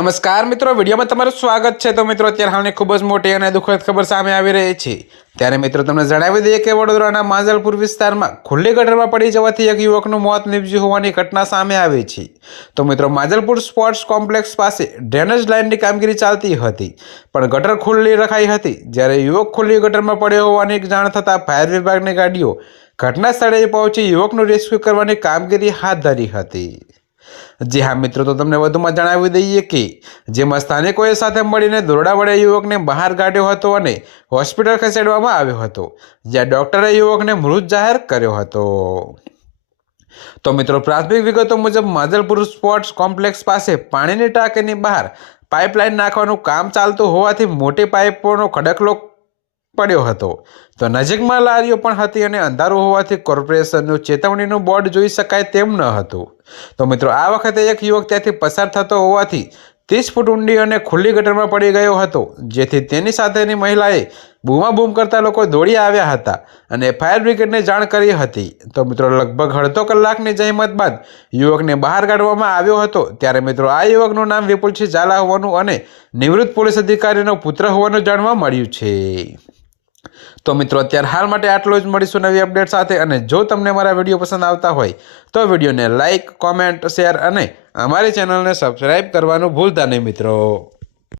નમસ્કાર મિત્રો, વિડીયોમાં તમારું સ્વાગત છે। તો મિત્રો, અત્યારે હાલની ખૂબ જ મોટી અને દુઃખદ ખબર સામે આવી રહી છે। ત્યારે મિત્રો તમને જણાવી દઈએ કે વડોદરાના માંજલપુર વિસ્તારમાં ખુલ્લી ગટરમાં પડી જવાથી એક યુવકનું મોત નીપજ્યું હોવાની ઘટના સામે આવી છે। તો મિત્રો, માંજલપુર સ્પોર્ટ્સ કોમ્પ્લેક્સ પાસે ડ્રેનેજ લાઇનની કામગીરી ચાલતી હતી, પણ ગટર ખુલ્લી રખાઈ હતી। જ્યારે યુવક ખુલ્લી ગટરમાં પડ્યો હોવાની જાણ થતાં ફાયર વિભાગની ગાડીઓ ઘટના સ્થળે પહોંચી યુવકનું રેસ્ક્યુ કરવાની કામગીરી હાથ ધરી હતી। જી હા મિત્રો, તો તમને વધુમાં જણાવી દઈએ કે જેમાં સ્થાનિકોએ સાથે મળીને દોરડા વડે યુવકને બહાર કાઢ્યો હતો અને હોસ્પિટલ ખસેડવામાં આવ્યો હતો, જ્યાં ડોક્ટરે યુવકને મૃત જાહેર કર્યો હતો। તો મિત્રો, પ્રાથમિક વિગતો મુજબ માંજલપુર સ્પોર્ટ્સ કોમ્પ્લેક્સ પાસે પાણીની ટાંકીની બહાર પાઇપલાઇન નાખવાનું કામ ચાલતું હોવાથી મોટી પાઇપોનો ખડકલો પડ્યો હતો। તો નજીકમાં લારીઓ પણ હતી અને અંધારું હોવાથી કોર્પોરેશનનું ચેતવણીનું બોર્ડ જોઈ શકાય તેમ ન હતું। તો મિત્રો, આ વખતે એક યુવક ત્યાંથી પસાર થતો હોવાથી 30 ફૂટ ઊંડી અને ખુલ્લી ગટરમાં પડી ગયો હતો, જેથી તેની સાથેની મહિલાએ બૂમાબૂમ કરતા લોકો દોડી આવ્યા હતા અને ફાયર બ્રિગેડને જાણ કરી હતી। તો મિત્રો, લગભગ અડધો કલાકની જહેમત બાદ યુવકને બહાર કાઢવામાં આવ્યો હતો। ત્યારે મિત્રો, આ યુવકનું નામ વિપુલસિંહ ઝાલા હોવાનું અને નિવૃત્ત પોલીસ અધિકારીનો પુત્ર હોવાનું જાણવા મળ્યું છે। તો મિત્રો, અત્યારે હાલ માટે આટલું જ। મળીશું નવી અપડેટ સાથે। અને જો તમને મારા વિડીયો પસંદ આવતા હોય તો વિડીયોને લાઇક, કોમેન્ટ, શેર અને અમારી ચેનલને સબસ્ક્રાઈબ કરવાનું ભૂલતા નહીં મિત્રો।